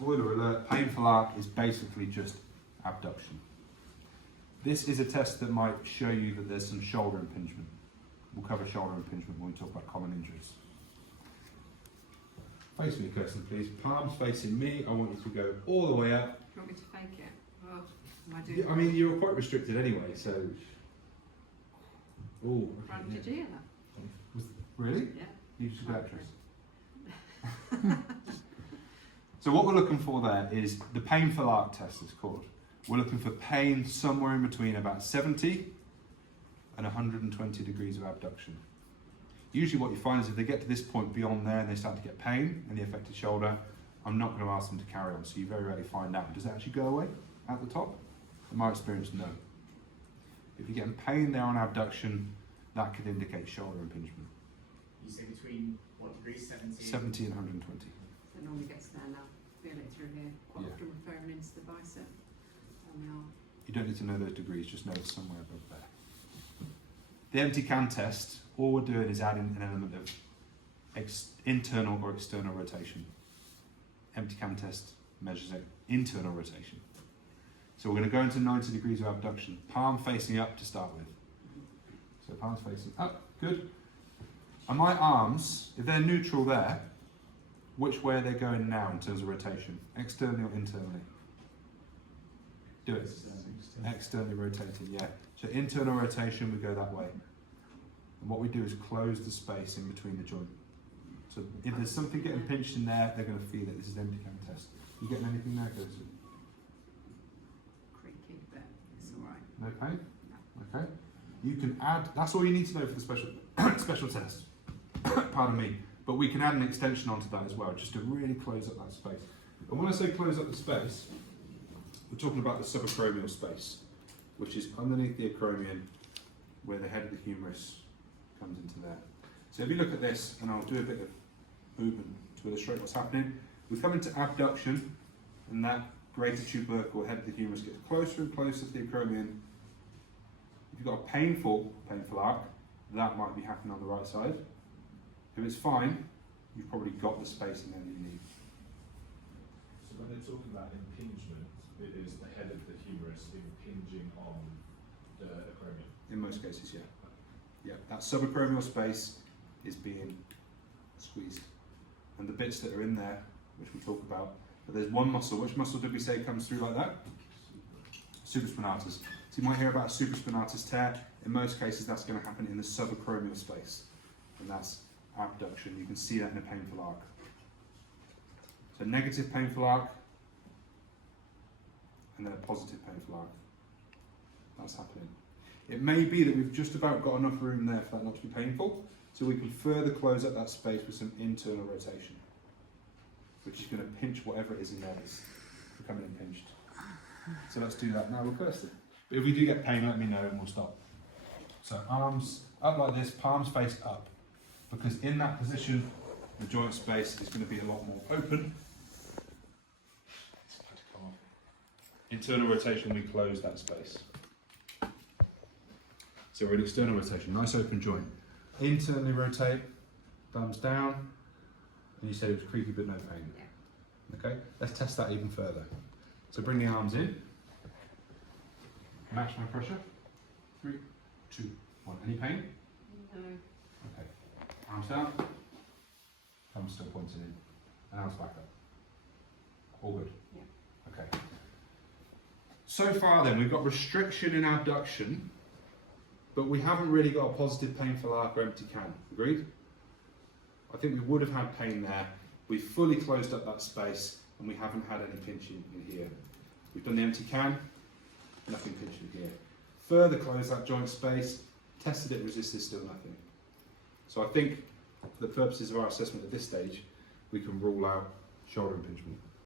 spoiler alert, painful arc is basically just abduction. This is a test that might show you that there's some shoulder impingement. We'll cover shoulder impingement when we talk about common injuries. Face me, Kirsten, please. Palms facing me. I want you to go all the way up. Do you want me to fake it? Oh, am I doing Yeah, I mean, you're quite restricted anyway, so... Oh, Right, okay, did you hear that? Really? Yeah. You should be actress. So what we're looking for there is the painful arc test, it's called. We're looking for pain somewhere in between about 70 and 120 degrees of abduction. Usually what you find is if they get to this point beyond there and they start to get pain in the affected shoulder, I'm not going to ask them to carry on, so you very rarely find out. Does it actually go away at the top? In my experience, no. If you're getting pain there on abduction, that could indicate shoulder impingement. You say between what degrees? 70? 70 and 120. So it normally gets there now. Feel it through here. Quite Yeah. often referring into the bicep on the arm. You don't need to know those degrees, just know it's somewhere above there. The empty can test, all we're doing is adding an element of internal or external rotation. Empty can test measures internal rotation. So we're going to go into 90 degrees of abduction, palm facing up to start with. So palms facing up, good. And my arms, if they're neutral there, which way are they going now in terms of rotation? Externally or internally? Do it. Externally rotating, yeah. So internal rotation, we go that way. And what we do is close the space in between the joint. So if there's something getting pinched in there, they're going to feel it. This is empty can test. You getting anything there, Kirsten? Creaky, but it's alright. No pain? Okay. You can add, that's all you need to know for the special special test. Pardon me. But we can add an extension onto that as well, just to really close up that space. And when I say close up the space, we're talking about the subacromial space, which is underneath the acromion, where the head of the humerus comes into there. So if you look at this, and I'll do a bit of movement to illustrate what's happening. We come into abduction, and that greater tubercle head of the humerus gets closer and closer to the acromion. If you've got a painful arc, that might be happening on the right side. If it's fine, you've probably got the space in there that you need. So when they're talking about impingement, it is the head of the humerus impinging on the acromion? In most cases, yeah. Yeah, that subacromial space is being squeezed. And the bits that are in there, which we talk about, but there's one muscle. Which muscle did we say comes through like that? Superspinatus. So you might hear about a supraspinatus tear. In most cases, that's going to happen in the subacromial space. And that's abduction. You can see that in a painful arc. So negative painful arc, and then a positive painful arc. That's happening. It may be that we've just about got enough room there for that not to be painful, so we can further close up that space with some internal rotation, which is going to pinch whatever it is in there that's becoming impinged. So let's do that now with Kirsten. But if we do get pain, let me know and we'll stop. So arms up like this, palms face up, because in that position, the joint space is going to be a lot more open. Internal rotation, we close that space. So we're in external rotation, nice open joint. Internally rotate, thumbs down, and you said it was creaky but no pain. Yeah. Okay, let's test that even further. So bring the arms in, match my pressure. 3, 2, 1. Any pain? No. Okay. Arms down, thumbs still pointing in, and arms back up. All good? Yeah. Okay. So far then, we've got restriction in abduction, but we haven't really got a positive painful arc or empty can. Agreed? I think we would have had pain there. We've fully closed up that space, and we haven't had any pinching in here. We've done the empty can, nothing pinching here. Further closed that joint space, tested it, resisted, still nothing. So I think, for the purposes of our assessment at this stage, we can rule out shoulder impingement.